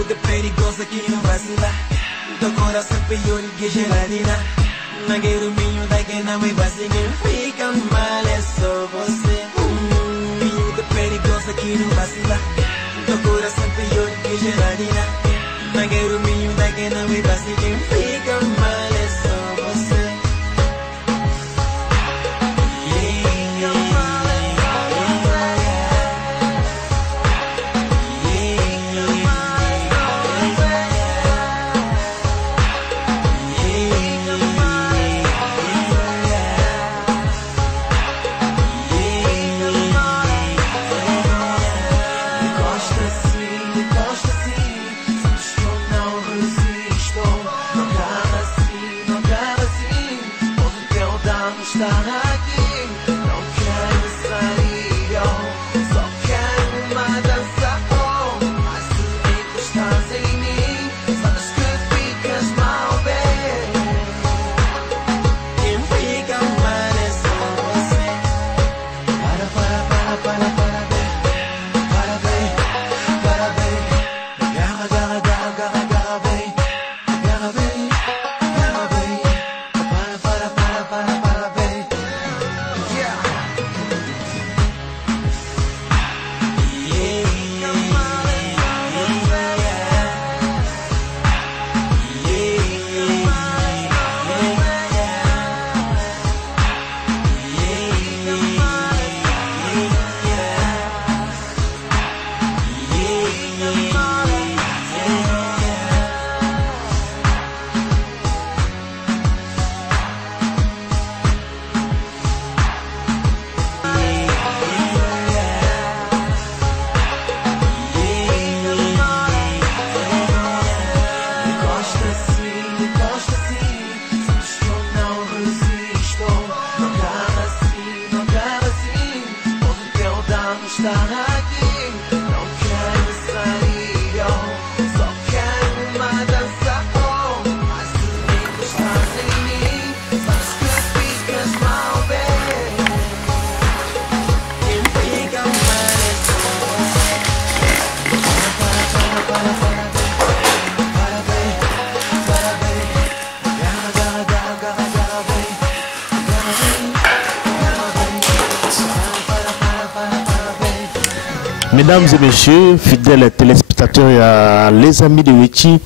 miúda perigosa que não vacila. Teu coração pior que gelatina. Naquele miúda que não me vacila. Fica mal, é só você. Miúda perigosa que não vacila. Teu coração pior que gelatina. Naquele miúda que não me vacila. Fica mal, é só você. Mesdames et messieurs, fidèles téléspectateurs, les amis de Weti,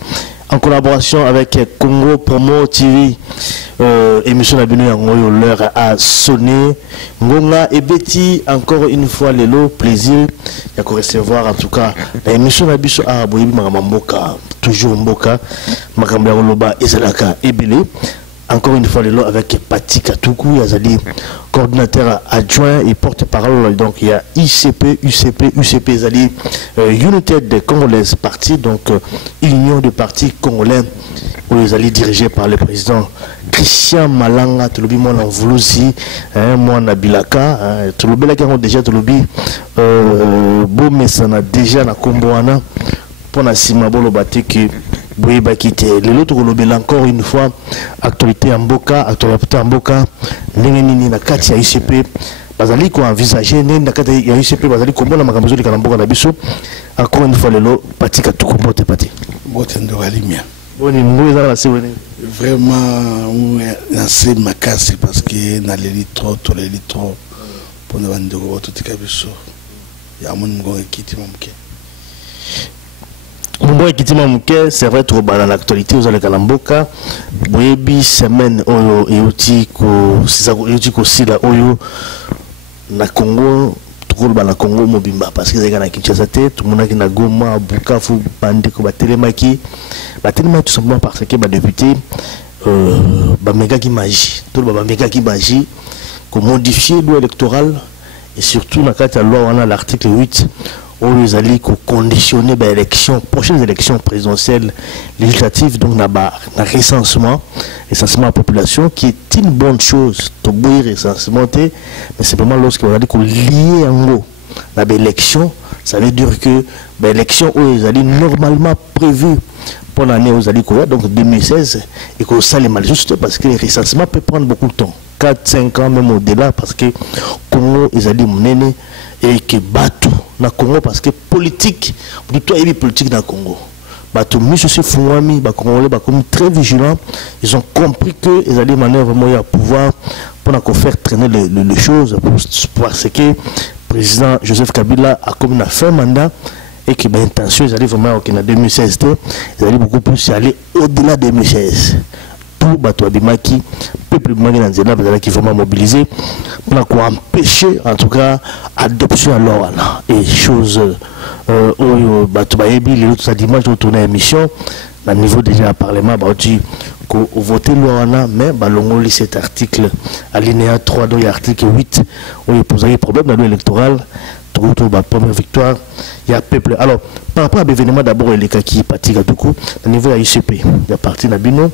en collaboration avec Congo Promo TV, émission Nabino Yangoyo, l'heure a sonné. Ngonga et Betty, encore une fois, les lots, plaisir. Il y a qu'à recevoir en tout cas l'émission Nabiso Araboui, Magamboka, toujours Mboka, Magambia Loba, Ezalaka, Ebele. Encore une fois, les lots avec Pati Katoukou, Yazali, coordinateur adjoint et porte-parole. Donc il y a ICP, UCP, Yazali, United Congolaise Parti, donc Union de partis congolais, où Yazali dirigé par le président Christian Malanga, Tolobi Mwana Voulouzi, Mwana Bilaka, Tolobi Laka déjà Tolobi, Bomesana déjà na Komboana, pour na Simabolo Batiki. Oui, bah quitter le lot encore une fois actualité en Boka, Nengenini na kati ya ICP bazali ko envisager na kati ya ICP bazali ko mona makambo zoli kana Boka na biso encore une fois le lot patika tukumbote pati bote ndo alimia boni ngwe za la vraiment na se makasi parce que na leli trop pour na bande ko tutika biso ya mon ngo ekiti momke. C'est vrai, trop dans l'actualité, vous allez à l'Amboka. Boyebi semaine oyo euti ko sila oyo na Congo, tout le na Congo mobimba parce que na Kinshasa te, tout le monde qui na Goma, Bukavu, bande ko batelemaki tout simplement parce que ba député ba méga qui magie, tout le ba méga qui magie ko modifier loi électorale et surtout na kati loi on a l'article 8 où ils allaient conditionner les prochaines élections présidentielles législatives, donc un recensement de la population, qui est une bonne chose. Tout recensement, mais simplement lorsqu'on a dit qu'on lié en gros l'élection, ça veut dire que l'élection où ils allaient normalement prévue pour l'année où ils allaient donc 2016, et qu'on ça les mal juste parce que le recensement peut prendre beaucoup de temps, 4-5 ans même au-delà, parce que Congo ils allaient mener et que bateau na Congo parce que politique, plutôt il y a politique dans le Congo. bato miso se fungwami ba congolais ba comme très vigilants, ils ont compris que ils allaient manœuvrer à pouvoir pour faire traîner les choses parce que le président Joseph Kabila a comme une fin mandat et que l'intention ils allaient vraiment en 2016 ils allaient beaucoup plus aller au-delà de 2016. Tout bato abimaki peuple bimaki na nzela bazala qui vraiment mobilisé pour empêcher en tout cas adoption à l'orana et chose au bato bayebi les autres dimanche retourner à émission au niveau déjà à parlement ba dit que voter l'orana mais balongoli cet article alinéa 3 dans l'article 8 où il posait problème dans l'électoral tout la première victoire il y a peuple. Alors par rapport à l'événement d'abord il est qui pratique à tout coup au niveau de l'ICP il y a parti na bino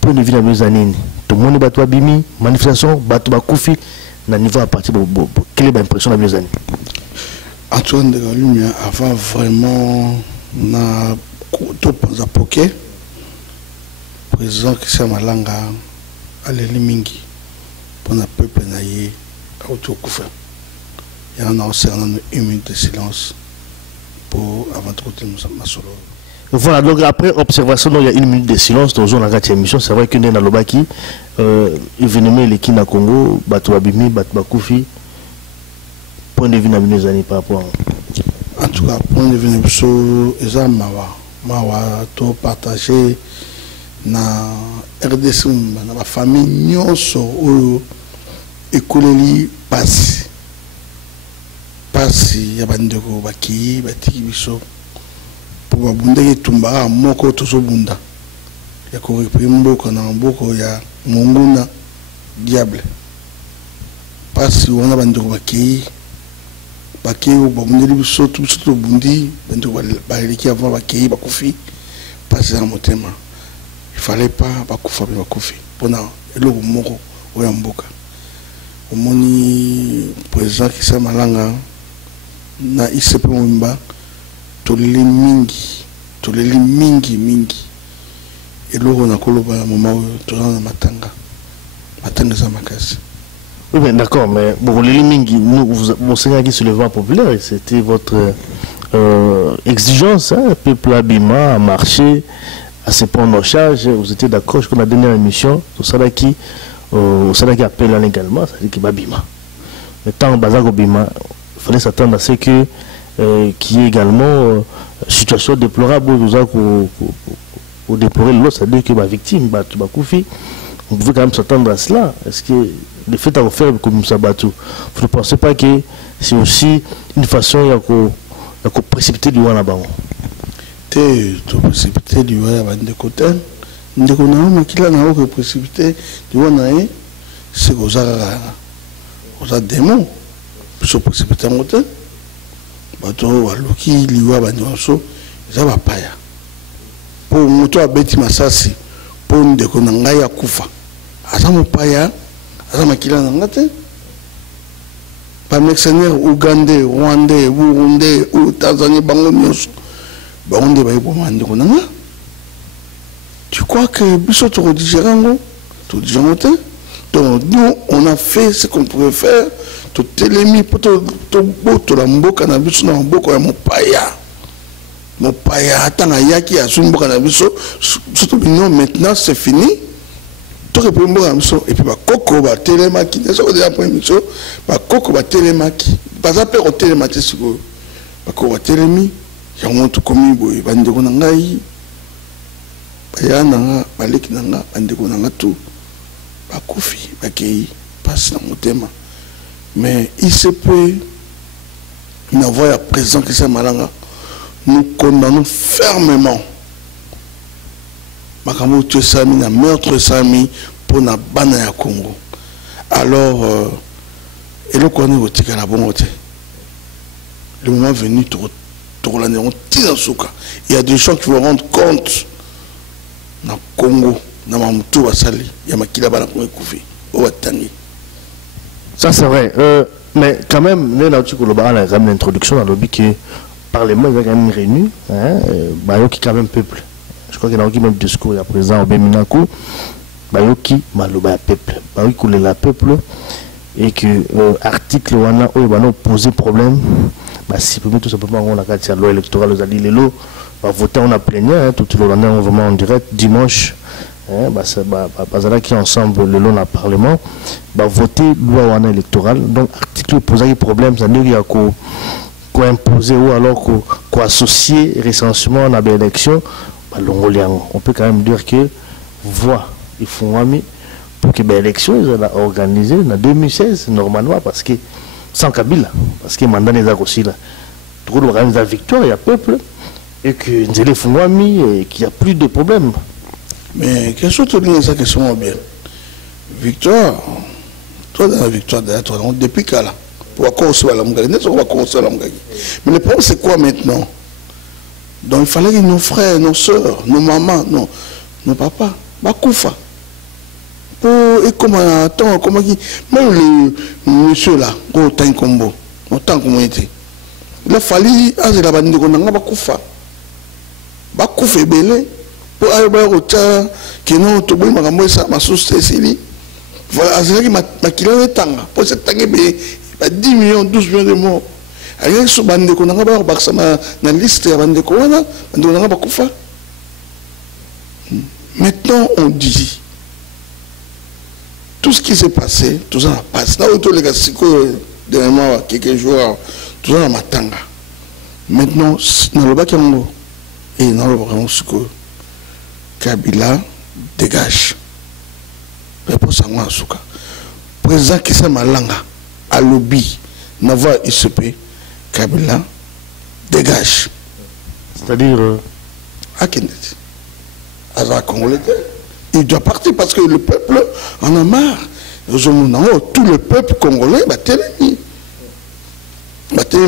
pour ne vivre dans années tout le monde bato abimi manifestation bato bakufi na niveau à partir de quelle est l'impression dans les années. Antoine de la Lumière avant vraiment na tout pensa poké président Christian Malanga aleli mingi pour na peuple na ye auto kufa il y en a aussi une minute de silence pour avant de continuer ma solo. Voilà, donc après observation, il y a une minute de silence dans une émission. C'est vrai que nous avons Lobaki, événement les Kina Congo, Batou Abimi, Batou Bakoufi, point de vue dans les années par rapport. En tout cas, point de vue sur les Mawa, tout partagé na RDC, dans la famille, nous sommes écoulés passe. Passe, il y a des gens qui sont pour abunda yetumba moko tozo bunda ya ko reprimbo na mboko ya munguna diable pasi wana bandoko bakei babundeli biso to bundi bandoko baleki avant bakei bakufi pasi na motema il fallait pas bakufa bakufi pona eloko moko oya mboka omoni président Kisa Malanga na ICP Mwimba toleli mingi et l'eau na koloba moment tourna matanga za makasi. Oui bien d'accord mais bon les mingi nous vous qui sur le vent populaire c'était votre exigence hein, peuple abima a marché à se prendre en charge vous étiez d'accord je crois la dernière émission tout ça qui appelle légalement ça dit que babima le temps bazako bima il fallait s'attendre à ce que qui est également situation déplorable pour déplorer l'autre, c'est-à-dire que ma victime, Bakoufi, on pouvait quand même s'attendre à cela. Est-ce que le fait d'avoir fait comme ça, vous ne pensez pas que c'est aussi une façon de précipiter du Wana Baron? Tu précipiter du Wana de côté. Nous avons précipité du Wana, c'est aux démons. Ils sont précipités en côté. Bato waluki liwa banyoso za bapaya po moto abeti masasi po ndeko na ngai ya kufa asa mopaya asa makila na ngate pa mercenaire ougandais rwandais burundais ou tanzanie bango nyoso bango ba ibo mandeko na nga tu crois que biso to digérango to digérango donc nous on a fait ce qu'on pouvait faire to telemi poto to boto la mboka na biso na mboka ya mopaya atanga yaki ya mboka na biso surtout non maintenant c'est fini to ke mboka na biso et puis ba koko ba telemaki ça déjà pour biso ba koko ba telemaki baza pe ko telemaki siko ba ko ba telemi ya montu komi boy bandeko na ngai ya na baleki na nga bandeko na nga tout bakufi bakei passe na motema. Mais il se peut, nous avons à présent que c'est Malanga, nous condamnons fermement. Makambo tu sami na meurtre sami pour na bana ya Congo. Alors, et le connaît au tika la bonne le moment venu, il y a des gens qui vont rendre compte na Congo, na mamutu wasali, ya makila bana koufi, au watangi. Ça c'est vrai, mais quand même, nous avons quand même l'introduction dans le but que le Parlement est quand même réuni, qui quand même peuple. Je crois qu'il y a même discours à présent au Béminakou, qui maloba peuple, qui la peuple, et que l'article où on a posé problème, bah supprimer tout simplement on a la loi électorale aux alliés les lots va voter on a plénière tout le monde vraiment en direct dimanche bah qui ensemble le long du parlement va voter loi électorale donc article posé problème ça dire qu'il y a quoi imposer ou alors quoi associer recensement à l'élection bah on peut quand même dire que voix ils font ami pour que l'élection ils ont organisé en 2016 normalement parce que sans Kabila parce que mandat les a aussi là tout le monde a victoire il y a peuple et que nous les font ami et qu'il y a plus de problèmes. Mais question de ça question bien victoire toi dans la victoire toi depuis quand là pour commencer la Mungani on va commencer la Mungani mais le problème c'est quoi maintenant donc il fallait que nos frères nos sœurs nos mamans nos papas bakoufa et comment attends comment qui même le monsieur là autant combo autant communauté il a fallu aze la bande ko nanga bakoufa belé pour aller au ta que non to boy makambo ça ma société sili voilà aze qui ma kilo tanga pour cette tanga be 10 millions 12 millions de morts avec ce bande ko nanga ba ça na liste ya bande ko wana bande nanga bakoufa maintenant on dit tout ce qui s'est passé, tout ça passe. Là où tous les gars, dernièrement, quelques jours, tout ça m'a tanga. Maintenant, dans le bac et dans le bac Kabila dégage. Réponse à moi, Souka. Président qui s'est malanga, à lobby, n'avoir ICP, Kabila dégage. C'est-à-dire à Kennedy. À Congolais. Il doit partir parce que le peuple en a marre. Tout le peuple congolais va télémi.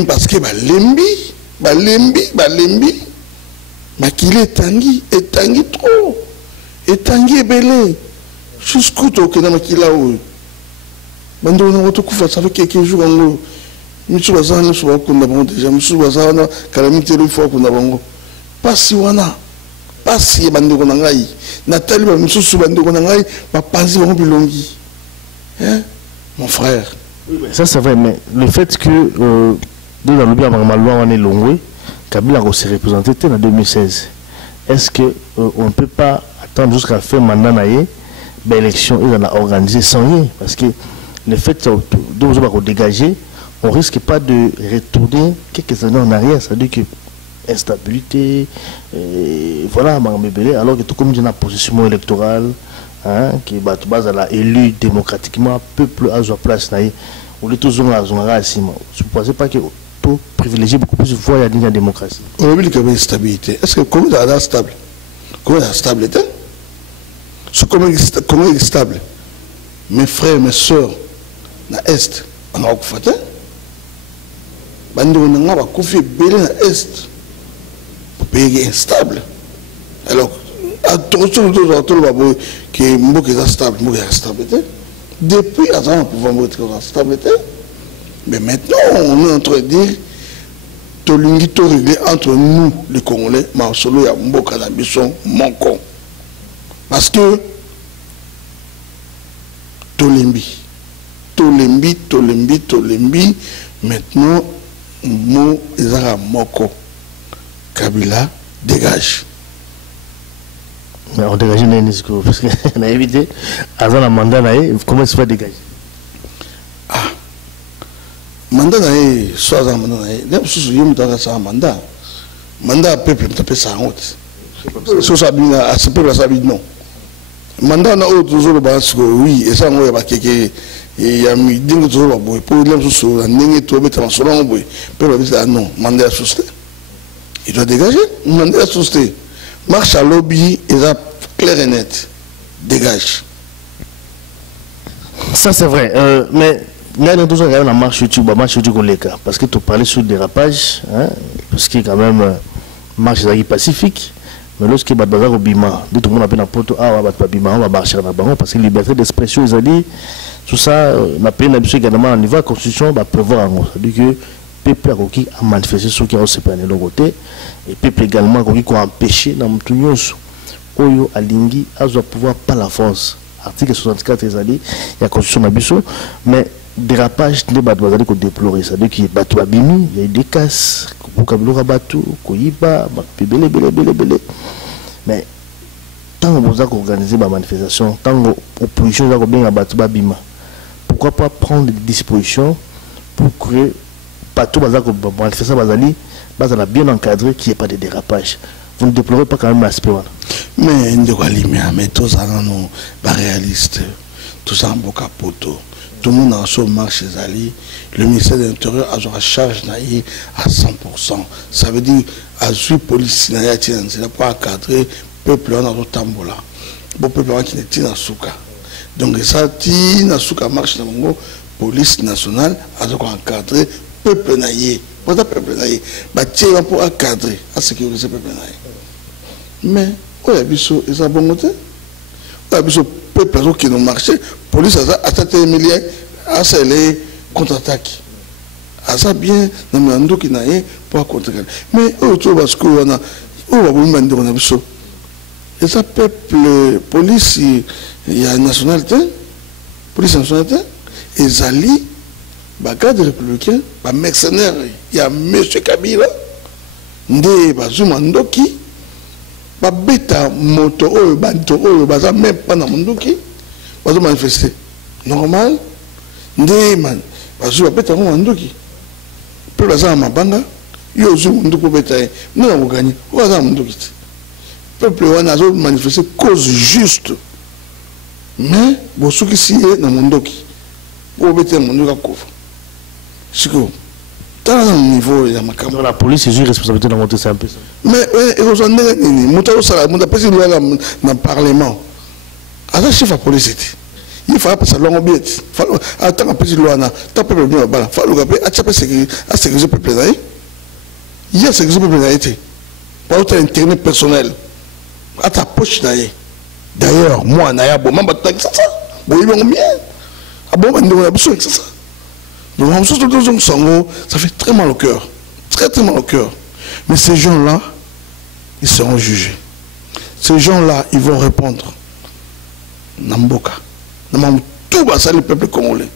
Parce que lembi, qu'il est tangi trop. Et tangi belé. Jusqu'où tu as qu'il a où. Ça fait quelques jours en Mitsubazana, soit qu'on a déjà, Mitsubazana, calamité le fois qu'on a bongo. Pas si on a. Pas si bande konangai Nathalie ba mususu bande konangai ba panzi ba bilongi hein mon frère oui, ça c'est vrai mais le fait que dans le bien loi on est longwe Kabila s'est représenté en 2016 est-ce que on ne peut pas attendre jusqu'à faire mandat naie l'élection ils en a organisé sans rien parce que le fait de vous dégager on risque pas de retourner quelques années en arrière ça veut dire que instabilité, voilà, alors que tout comme dans la position électorale, hein, qui est base à la élu démocratiquement, peuple a sa place, on est toujours à la je ne pensez pas que tout privilégié beaucoup plus de voix à la démocratie. On a vu qu'il y a une stabilité. Est-ce que comment est stable? Comment est stabilité? Comment est stable? Mes frères, mes soeurs, dans l'Est, on a fait. On a fait belé dans l'Est. Pays instable. Alors, à tout le qui est stable, depuis à on pouvait être en stabilité. Mais maintenant, on est en train de dire tout régler entre nous, les Congolais, mais solo ya mboka na biso monko. Parce que Tolembi, maintenant, nous, ezara moko. Kabila dégage. Mais on dégage un discours parce qu'on a évité avant le mandat comment se fait dégager? Ah, mandat soit un mandat même si je me donne ça mandat peuple me taper ça en haute. So ça bien à ce peuple ça non. Mandat na autre toujours le balance oui et ça on va que il y a mis dingue toujours pour les sous la ningue tout mettre en solon boy peuple dit non mandat susté. Il doit dégager, demander la société. Marche à lobby, il est clair et net. Dégage. Ça c'est vrai. Mais il y a toujours la marche YouTube, parce que tu parlais sur le dérapage, hein, parce que quand même, marche pacifique. Mais lorsque tu vas au Bima, tout le monde a n'importe où, on va marcher dans le parce que liberté d'expression, ils ont dit, tout ça, on a payé également au niveau de la Constitution, va prévoir. C'est-à-dire que peuple a manifesté ce qui a séparé de l'autre côté et peuple également qui a empêché dans tout oyo alingi a pouvoir par la force article 64 il y a constitution na biso mais dérapage ne bato bazali ko déplorer ça donc bato abimi il y a eu des casses ko kabilo bato ko yiba bele mais tant que vous organisez ma manifestation tant que opposition va bien bato babima pourquoi pas prendre des dispositions pour créer bato bazako manifestation bazali bien encadré qu'il n'y ait pas de dérapage. Vous ne déplorez pas quand même l'aspect. Mais mais tous sont réalistes, tous sont poto. Tout le monde a son marché Zali. Le ministère de l'Intérieur a la charge à 100%. Ça veut dire à la police, c'est là pour encadrer le peuple dans le tambola. Le peuple qui n'est pas souka. Donc ça, si na souka marche dans la police nationale, a encadrer le peuple naïe. Pas le peuple naïe. Bah pour encadrer, à sécuriser le peuple naïe. Mais, il y a des choses qui sont bonnes. Il y a des choses qui ont marché. La police a attaqué les milliers, a scellé contre-attaque. A ça bien, dans le monde qui n'a pas pour contre-attaquer. Mais, parce qu'on a des choses. Et ça, peuple, police, il y a une nationalité, police nationalité, et Zali, garde républicain, mercenaire, il y a M. Kabila, Nde Bazumandoki, beta moto oyo banto oyo baza même pas na munduki bazo manifester normal nde man bazo beta ko munduki pe baza mabanga yo zo munduko beta na ko gagner o baza munduki peuple wana zo manifester cause juste mais bo soki sié na munduki bo beta munduka kofa siko dans le niveau de la police, c'est une responsabilité de monter ça un peu. Mais ils ont dit dans le Parlement. À la chef de la police, il faut passer longue biette. Il faut attendre un petit loi. Il faut sécuriser le peuple. Il y a sécuriser le peuple. Pas autant internet personnel. À ta poche d'ailleurs, moi, ça fait très mal au cœur. Très mal au cœur. Mais ces gens-là, ils seront jugés. Ces gens-là, ils vont répondre. Namboka. Tout va ça, le peuple congolais.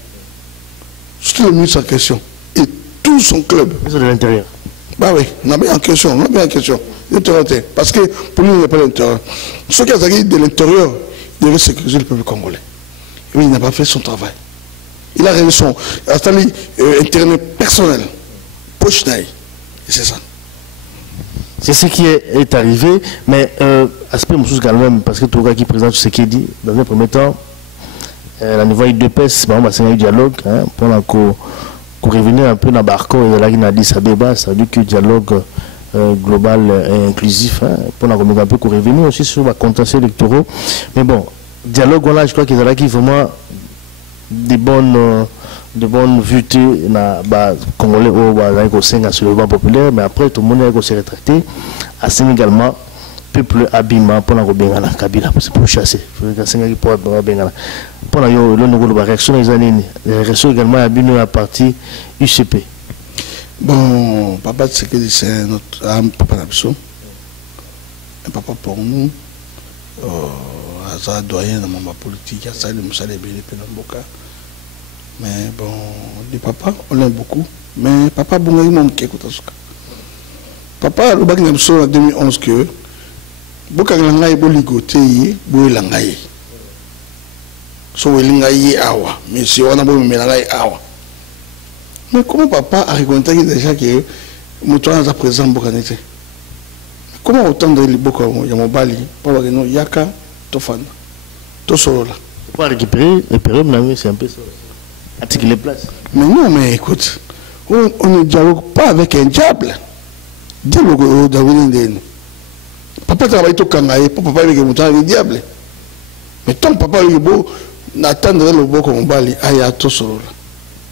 Surtout le ministre en question. Et tout son club. C'est de l'intérieur. Bah oui, on a bien en question. Parce que pour lui, il n'y a pas d'intérieur. Ceux qui ont dit de l'intérieur, ils devaient sécuriser le peuple congolais. Et il n'a pas fait son travail. Il a réussi son internet personnel. Poche d'ail. Et c'est ça. C'est ce qui est arrivé. Mais aspect Moussous quand même, parce que tout le gars qui présente ce qu'il dit, dans un premier temps, la niveau de PES, c'est un dialogue, pour revenir un peu dans Barco et là il a dit Sabeba, ça veut dire que le dialogue global et inclusif, pour un peu revenir aussi sur les contentieux électoraux. Mais bon, dialogue là, je crois qu'il y a vraiment de bonnes vues na congolais au sein sur le banc populaire, mais après tout le monde a se rétracté à Sénégal également peuple abima pour la Robengana Kabila c'est pour chasser pour Robengana pour la réaction les années réaction également à la partie UCP. Bon, papa c'est notre papa d'Abso, un papa pour nous, à doyen dans ma politique, à ça le Moussa Lebele Penamboka. Mais bon, les papas, on l'aime beaucoup. Mais papa, bon, il manque quelque chose. Papa, le bac en 2011 que beaucoup de gens ont ligoté, beaucoup de gens so elingai awa, mais si on a beau mélanger awa. Mais comment papa a raconté déjà que Moutoua a présent Bokanete? Comment autant de Liboko Yamobali, pour que nous Yaka, Tofana, Tosolola? Pour récupérer, c'est un peu ça. Attirer les places. Mais non, mais écoute, on ne dialogue pas avec un diable. Dialogue au David. Papa travaille tout Kangaï, papa avec un diable. Mais tant papa est beau, n'attendrait le beau comme Bali, aya Tosolola.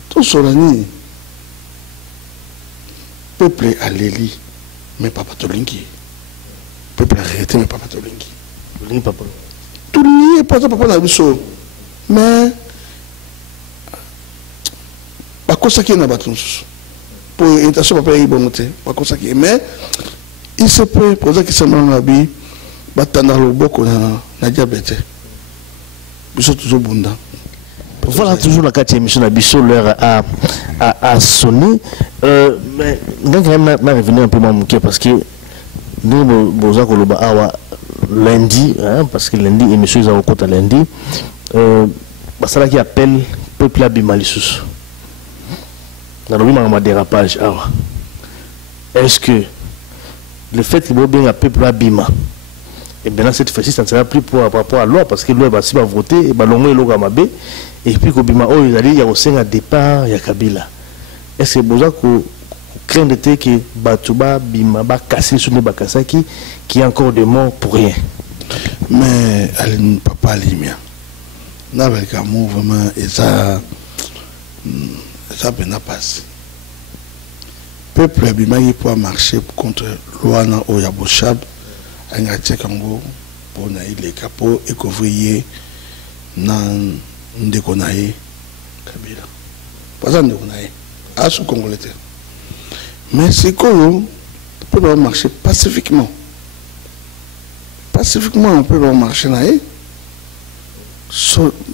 Tosolola ni. Peuple à l'Élie, mais papa Tolinki. Peuple a arrêté, mais papa Tolinki. Tout lié, pas papa n'a vu ça. Mais, pas comme ça qui est dans la bâtisse. Pour l'intention, papa est bon, pas comme ça qui est. Mais, il se peut, pour ça qu'il s'est mis dans la vie, battre dans le boc, on a diabète. Ils sont toujours bons. Voilà toujours la 4e émission d'Abisso, l'heure a sonné. Mais quand même, je revenir un peu parce que nous, lundi, parce que lundi, émission est en lundi, c'est là qui appelle peuple Abimalissus. Dans le moment de dérapage, est-ce que le fait qu'il y ait un peuple Abima, et bien cette fois-ci, ça ne sera plus pour rapport à l'eau, parce que l'eau va voter, et et puis qu'Obima, il y a aussi un départ, il y a Kabila. Est-ce que vous craignez que Batouba, Bima, Bakassi, Souni Bakasaki, qui a encore des morts pour rien? Mais elle ne peut pas l'imia. Avec un mouvement, et ça n'a pas passé. Le peuple Abima, il peut marcher contre Luana Oyaboshab, un Kango, pour les capots et couvrier, nan Ndekonaye, Kabila. Pas ça Ndekonaye, à ce Congolais. Mais c'est que le peuple marcher pacifiquement. Pacifiquement, on peut marcher là.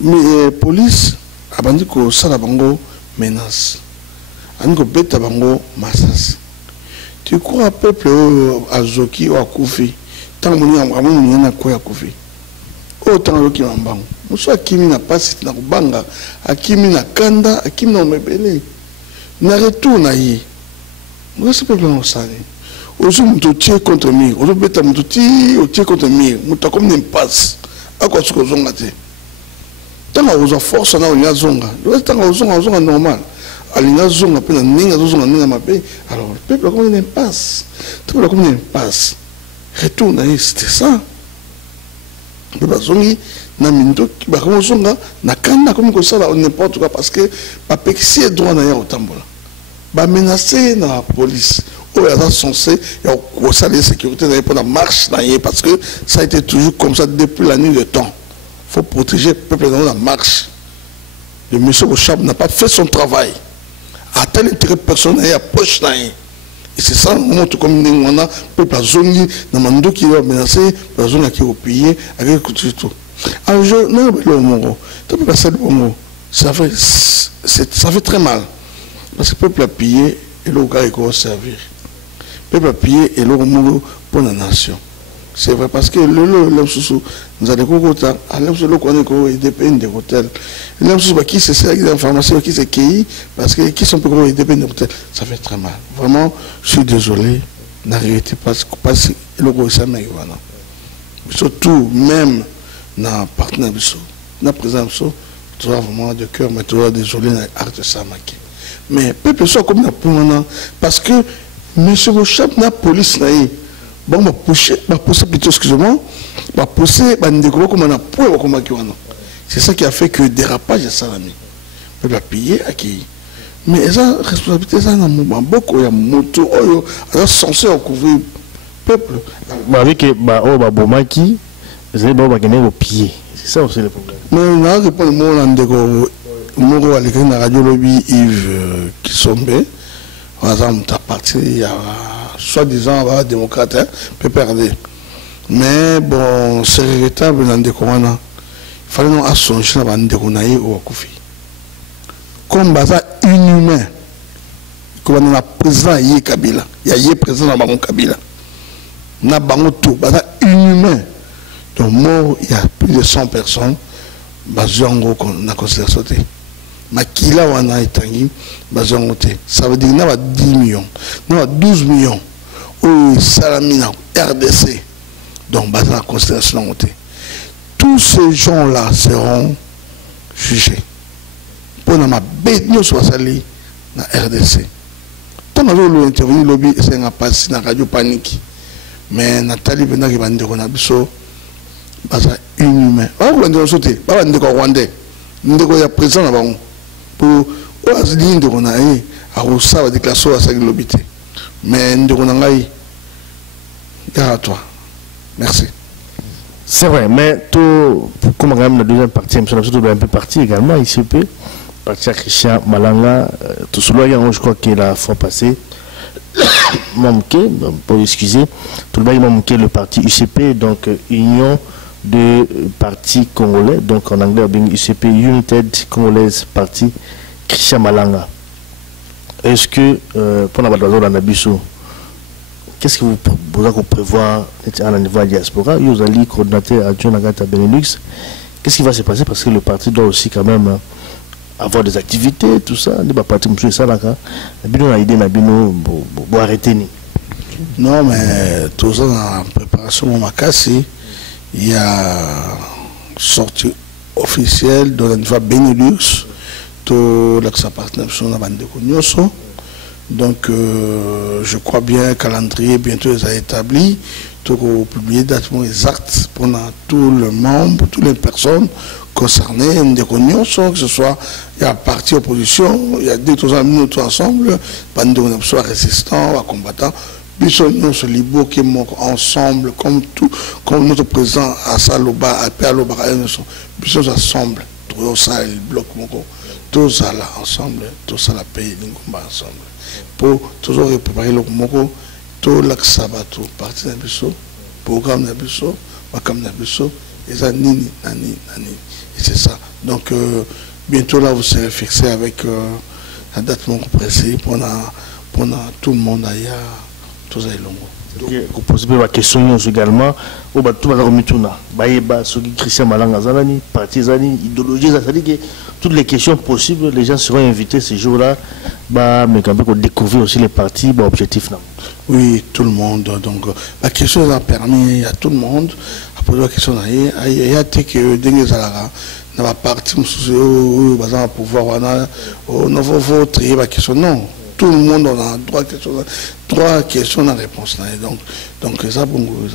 Mais police a dit que ça la bango menace. A dit que bête bango massas. Tu crois peuple à Zoki ou à Koufi, tant que nous avons quoi à Koufi. Autant que nous avons. Nous sommes Kimi n'a pas si na banga, à Kimi na Kanda, à Kimi na Mebele. Na retourne aïe. Nous sommes peuple en salle. Aujourd'hui, nous tirons contre mur. Aujourd'hui, nous tirons contre mur. Nous sommes comme une passe. À quoi est-ce que nous avons été? Tant que nous avons force, nous avons zonga. Tant que nous avons zonga normal. Alors, zonga, puis nous avons zonga, alors, le peuple a comme une impasse. Le peuple a comme une impasse. Retourne aïe, c'était ça. Le peuple a zongi. Na mindo ba comme zonga na kanda comme ça là n'importe quoi parce que pas pexi droit na ya otambola ba menacer na police ou est censé ya ko ça de sécurité na pour la marche na parce que ça a été toujours comme ça depuis la nuit de temps. Faut protéger le peuple dans la marche. Le monsieur Bochab n'a pas fait son travail à tel intérêt personnel à poche na et c'est ça montre comme on a peuple zongi na mando qui va menacer la zone qui au pays avec tout. Un jour, non, ça fait très mal. Parce que le peuple a pillé et le gars va servir. Le peuple a pillé et le gars pour la nation. C'est vrai parce que nous avons des gens qui dépendent des hôtels. Les gens qui se servent d'informations, qui se cueillent, parce que qui sont peu dépendent des hôtels. Ça fait très mal. Vraiment, je suis désolé. N'arrêtez pas si le gars est jamais. Surtout, même. Na partenaire biso na président biso tu vois vraiment de cœur mais tu vois désolé na art samaki mais peuple soit comme na pour parce que monsieur Bochab na police na bon va pousser plutôt excusez-moi va pousser ba ndeko comme na pour comme kiwana c'est ça qui a fait que dérapage ça la peuple a pillé accueilli mais ça responsabilité ça na beaucoup ya moto oyo alors censé couvrir peuple avec ba o ba bomaki. C'est au pied. C'est ça aussi le problème. Mais on a répondu à l'écran de la radio lobby Yves Kisombe. Par exemple, tu as parti, il y a soi-disant démocrate, peut perdre. Mais bon, c'est regrettable dans des commandes. Il fallait nous assonger dans des commandes ou à Koufi. Comme baza inhumain, comme la président Yé Kabila, il y a président dans Kabila. Na bango tout, baza inhumain. Donc, mort, il y a plus de 100 personnes. Bazongo, on a considéré sauter. Mais qui là, on a étangi, bazongo. Ça veut dire qu'il y a 10 millions. Il y a 12 millions. Où Salamina, RDC. Donc, bazongo, considération. Tous ces gens-là seront jugés. Pour nous, nous sommes allés dans RDC. Tant que nous avons intervenu, le lobby, c'est un passé dans la radio panique. Mais Nathalie Bena qui va nous dire qu'on a besoin. Basa inhumain. On va dire sauter. Pas on dit qu'on rwandais. On dit qu'on y a présent là-bas. Pour on se dit qu'on a eu à Rossa va déclarer à sa globalité. Mais on dit qu'on a eu. Gare à toi. Merci. C'est vrai, mais tout comme quand même la deuxième partie, nous sommes surtout un peu parti également ici peu. Parti à Christian Malanga, tout cela je crois que la fois passée. Manqué, pour excuser, tout le monde manqué le parti UCP, donc Union de partis congolais, donc en anglais, UCP, United Congolaise Party, Christian Malanga. Est-ce que, pour la Nabiso, qu'est-ce que vous prévoyez à la niveau de la diaspora? Vous allez coordonner adjoint à Benelux. Qu'est-ce qui va se passer? Parce que le parti doit aussi quand même avoir des activités, tout ça. Les partis, monsieur, ça, là, on a idée, on arrêter. Non, mais tout ça, en préparation, il y a sortie officielle de la niveau Benelux, tout l'accès partenaire sur la bande de Cognoso. Donc, je crois bien le calendrier bientôt est établi. Pour publier date exacte pour tous les membres, toutes les personnes concernées, que ce soit il y a parti opposition, il y a 2 ans, nous tous ensemble, bande de soit résistants, combattants, nous sommes libres qui sont ensemble, comme tout, comme notre président à Saloba, à Péaloba, nous sommes ensemble, tout ça, le bloc, tout ça là ensemble, tout ça la paix, ensemble. Pour toujours préparer le Moko, tout l'axabato, parti d'Abisso, programme d'Abisso, Wakam d'Abisso, et ça, nini. Et c'est ça. Donc, bientôt là, vous serez fixé avec la date précise pour tout le monde ailleurs, tout ça est long. Vous posez la question également, au bateau de Mituna, Baïba, Christian Malanga Zalani, partisani, idéologie, ça dit que toutes les questions possibles, les gens seront invités ce jour-là, mais quand même découvrir aussi les partis, objectifs. Oui, tout le monde. Donc, la question a permis à tout le monde à poser la question. Il y a des gens dans la partie où on va pouvoir trier la question. Non. Tout le monde a trois questions à réponse. Donc ça, bon, donc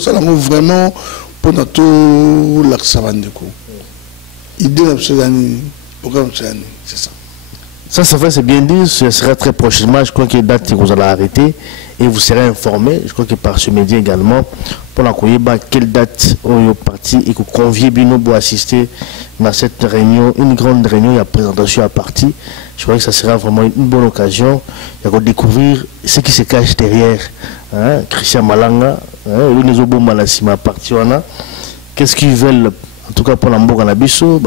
ça, vraiment, pour tout l'accès à l'Andeko. Idée de programme, c'est ça. Ça fait, c'est bien dit, ce sera très prochainement. Je crois que date que vous allez arrêter et vous serez informé. Je crois que par ce média également, pour la quelle date au parti et que conviez Bino pour assister à cette réunion, une grande réunion, il y a présentation à parti. Je crois que ça sera vraiment une bonne occasion de découvrir ce qui se cache derrière Christian Malanga, qu'est-ce qu'ils veulent. En tout cas, pour l'Amboka Nabiso,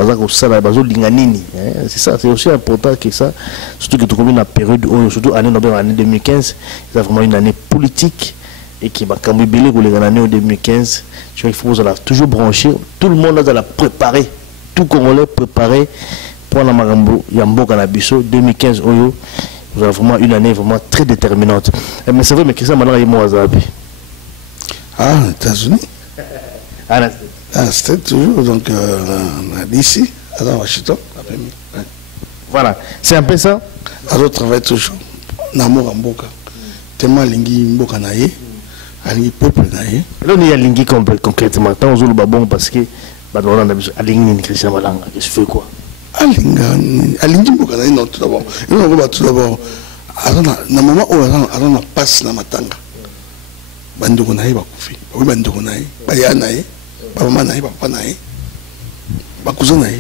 c'est ça, c'est aussi important que ça, surtout que tout comme une période, surtout année 2015, c'est vraiment une année politique et qui va cambier pour les années 2015. Je crois qu'il faut toujours brancher, tout le monde doit préparer, tout Congolais préparé pour la Marambo, Yamboka Nabiso 2015, vous avez vraiment une année vraiment très déterminante. Mais c'est vrai, mais qu'est-ce que ça m'a dit? Ah, aux États-Unis. C'était toujours donc d'ici, à Washington. Voilà, c'est un peu ça. Alors, travaille toujours. Namor Mboka. Tellement lingi Mboka naye, lingi peuple naye. Là, on y a lingi concrètement. Tant aux autres bon parce que on a besoin de lingi Christian Malanga. Qu'est-ce que tu fais quoi? Lingi Mboka naye non tout d'abord. On va tout d'abord. Alors, na moment où on passe na matanga. Bandoko naye bakufi. Oui, bandoko naye. Baya naye. Papa naye, papa naye, bakuza naye,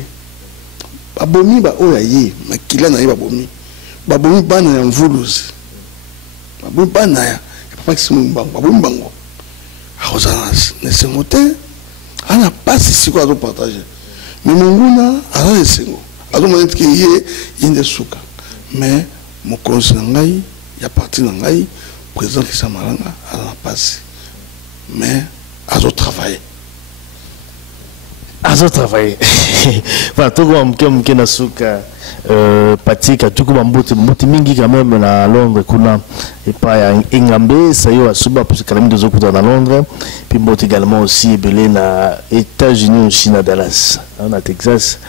babomi ba oya ye, makila naye babomi bana ya mvuluzi, babomi bana ya papa kisimu bango, babomi bango, akozana nesengo te, ana pasi siko azo partager, mais monguna ala nesengo, azo mona tike ye yende suka, mais mokonzi na ngai, ya parti na ngai, président Christian Malanga ala pasi, mais azo travailler. Azo travailler. Voilà, tout le monde qui n'a souka patika, tout le monde mingi quand même à Londres, kuna et pas à Ingambe, ça y est, à Suba parce que quand même deux autres dans Londres, puis bon également aussi belé na États-Unis aussi na Dallas, na Texas,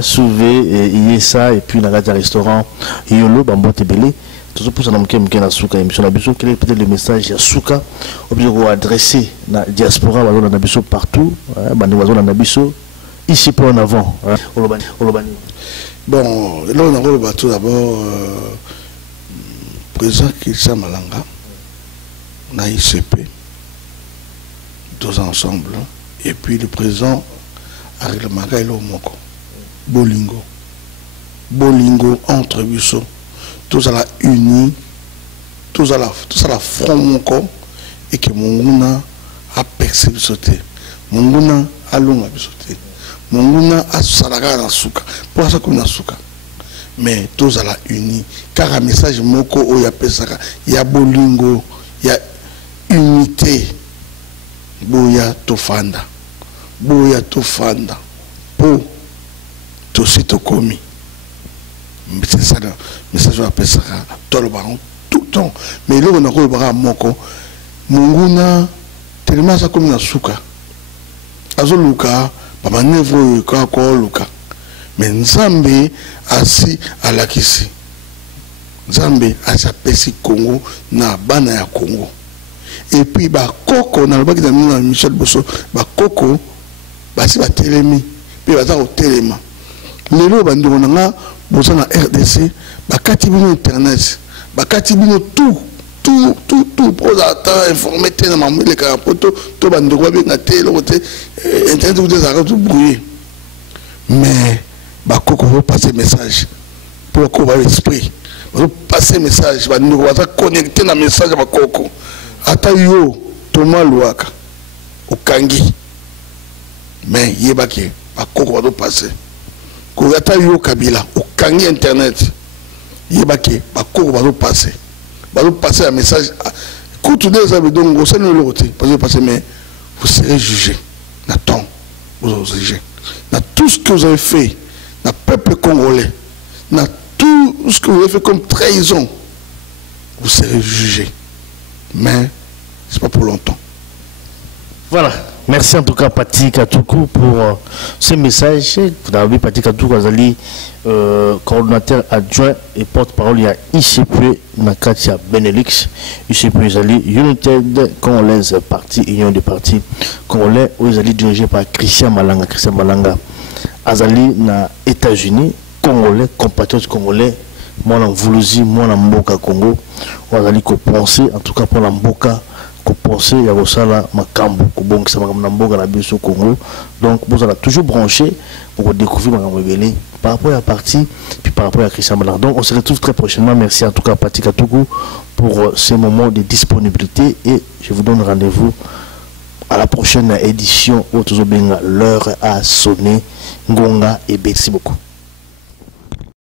souvé et ça et puis na un restaurant Yolo, bambote belé. Tout ça pour ça, nous avons souka émission. Quel est peut-être le message à souka obligé adresser la diaspora, la biso partout, la biso ici pour en avant. Bon, là on a tout d'abord président Christian Malanga, na ICP, tous ensemble, et puis le président Ariel Magaïlo Moko, Bolingo entre biso. Tous à la unis, tous à la front mon corps et que mon apekse biso te monguna alonga biso te monguna asalaka na suka mpo asakomi na suka mais tozala uni kaka message moko oyo apesaka ya bolingo ya unité boya tofanda po tosi tokomi c'est ça le message oyo apesaka toloba tout le temps mais eloko nakolobaka moko monguna tellement asakomi na suka azoluka bamanevre oyo kaka kooluka mais nzambe asi alakisi nzambe asi apesi Congo na bana ya Congo et puis bakoko nalobaki na Michel Bosso bakoko basi batelemi mpe baza kotelema lelo bandeko na nga boza na RDC bakati bino internet bakati bino tout pour ata informer te na mamele ka poto to bandeko babenga te eloko te internet ko ezalaka tout brouillé mais bakoko va passer message pour ko ba esprit va passer message bandeko va connecter na message bakoko ata yo Thomas Luaka okangi mais yebaki bakoko va passer ko ata yo Kabila okangi internet yebaki bakoko va passer un message. Écoute, vous avez donc au sein de l'autre, parce que mais vous serez jugé. Nathan, vous serez jugé. Dans tout ce que vous avez fait, dans le peuple congolais, dans tout ce que vous avez fait comme trahison, vous serez jugé. Mais ce n'est pas pour longtemps. Voilà. Merci en tout cas Pati Katoukou pour ce message. Vous avez vu Pati Katoukou, coordonnateur adjoint et porte-parole il y a ICP Nakatia Benelux. ICP Zali United Congolaise Parti, Union des partis congolais, où ils allaient dirigé par Christian Malanga. Christian Malanga Azali na États-Unis, Congolais, compatriotes congolais, moi en Voulouzi, moi en Mboka Congo, où Azali ko penser en tout cas pour la Mboka. Qu'on pensait il y a ça makambo bon ça makambo na biso Congo donc vous allez toujours branché pour découvrir makambo rebelle par rapport à la partie puis par rapport à Christian Malanga. Donc on se retrouve très prochainement. Merci en tout cas Pati Katoukou pour ces moments de disponibilité et je vous donne rendez-vous à la prochaine édition où l'heure a sonné. Ngonga et merci beaucoup.